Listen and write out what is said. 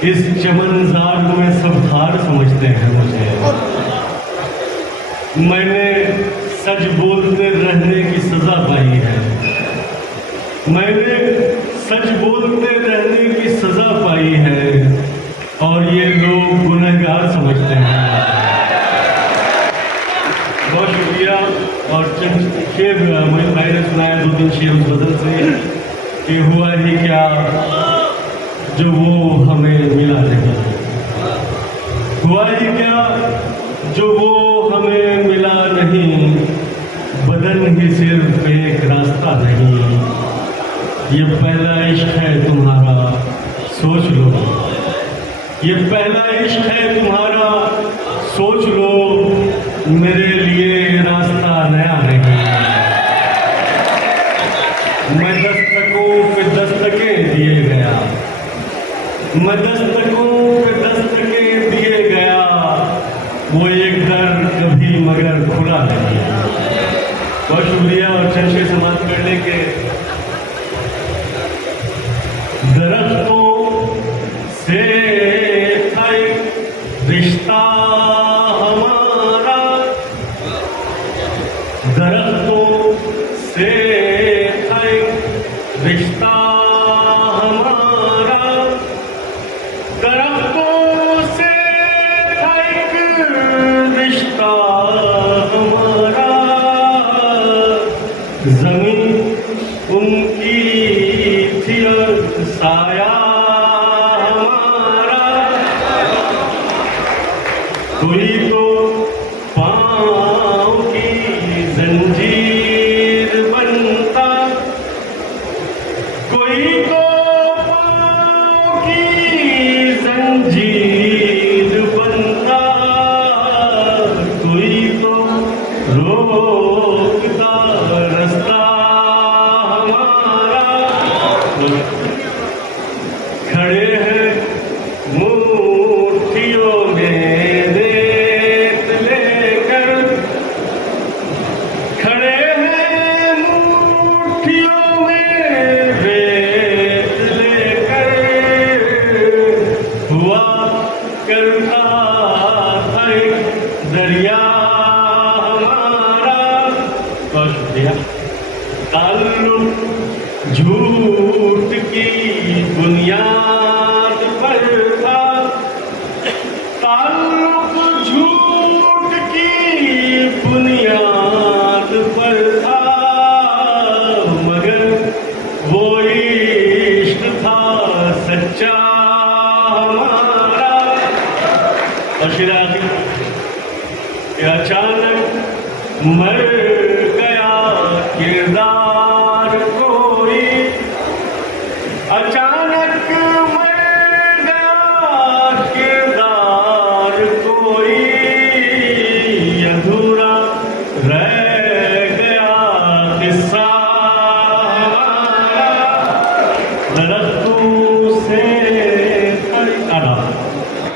इस चमनज़ार में सब हार समझते हैं मुझे। मैंने सच बोलते रहने की सजा पाई है। मैंने सच बोलते रहने की सजा पाई है और ये लोग गुनहगार समझते हैं। बहुत शुक्रिया। और शेर मोहित भाई ने सुनाया 2-3 शेर उस गजल से कि हुआ ही क्या जो वो हमें मिला नहीं, हुआ ही क्या जो वो हमें मिला नहीं, बदन ही सिर्फ एक रास्ता नहीं, ये पहला इश्क है तुम्हारा सोच लो, ये पहला इश्क है तुम्हारा सोच लो, मेरे लिए रास्ता नया नहीं। मैं दस्तकों पे दस्तकें दिए गया, मैं दस्तकों पे दस्तकें दिए गया, वो एक दर कभी मगर खुला नहीं। बहुत शुक्रिया। और चंद शेर समाप्त करने के दरख्तों से था एक रिश्ता हमारा, दरख्तों से था एक रिश्ता हमारा, दरख्तों से था एक रिश्ता हमारा, जमीन उनकी थी और साया हमारा, कोई तो पाँव की जंजीर बनता, कोई तो पाँव की जंजीर बनता, कोई तो रोकता रास्ता हमारा, खड़े हैं मुट्ठियों में रेत लेकर, खड़े हैं मुट्ठियों में रेत लेकर, हुआ करता था एक दरिया हमारा। बहुत शुक्रिया। ताल्लुक झूठ की बुनियाद पर था, ताल्लुक झूठ की बुनियाद पर था, मगर वो इश्क था सच्चा हमारा। और शिराज़ी अचानक मर